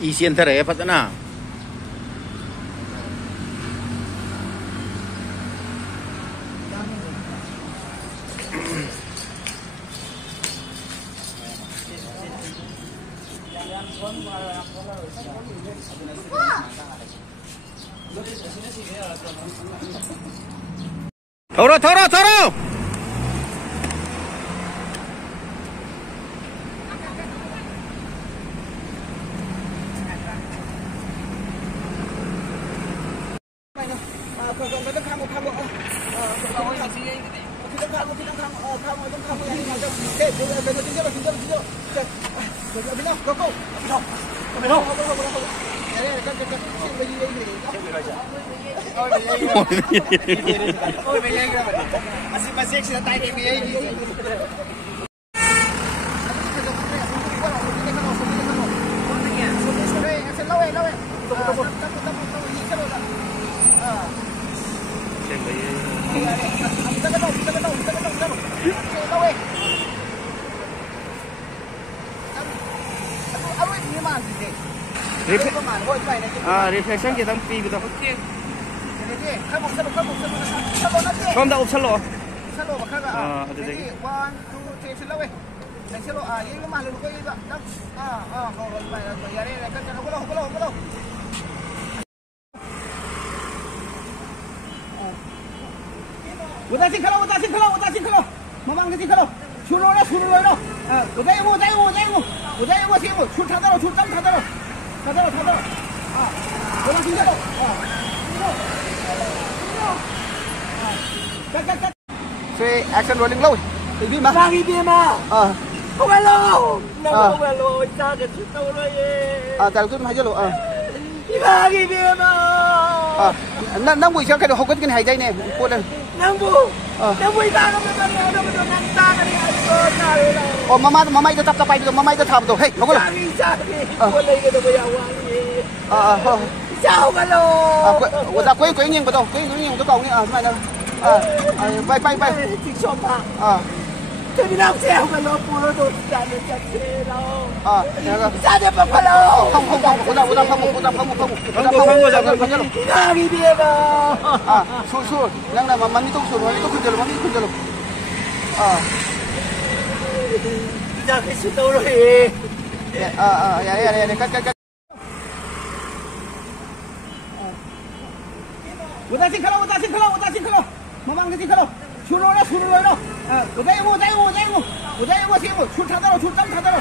Isian tere patna. Thoro. Ôi mày lên rồi. Masih sila tayo kay Mia. Reflection kita pi betul. Kamu dah option lo? Salo bakal ada lagi. 1, 2, 3 silo silo ini rumah lu kau ini tak? Kau rumah tu ya ni kan jangan hulo. Udah sih kalau. Mamang sih kalau. Suruh lo. Udah yang sih suruh thada lo. Udah sih kalau. Cut. Say action rolling low. Ibi mà. Sang ibi mà. Không phải lâu. Không phải lâu. Cha cái chuyện đâu rồi. Tại tôi hay cho lộ. Sang ibi mà. Nang buổi sáng cái đồ học cái này đây nè. Cô đây. Nang buổi ta nó mới nang ta cái này. Mama itu tap tapai itu. Mama itu tap tu. Hey, kau lo. Cô lấy cái đồ bây giờ quăng gì. Sao mà lâu. Udah kau ingin betul. Kau ingin betul kau ni. Mana? Bay. Chị chọn mà. Thế thì làm sao mà nó puro đồ ra được chặt xe đâu. Ra được mà đâu. Không. Udah không. Ra đi bia mà. Sur. Yang nama mami tu sur. Mami tu kunjul. Ra cái chuyện đâu rồi. Ya, cut. Udah sih kalau. Mamang sih kalau. Suruh lo. Udah yang sih. Suruh thada lo.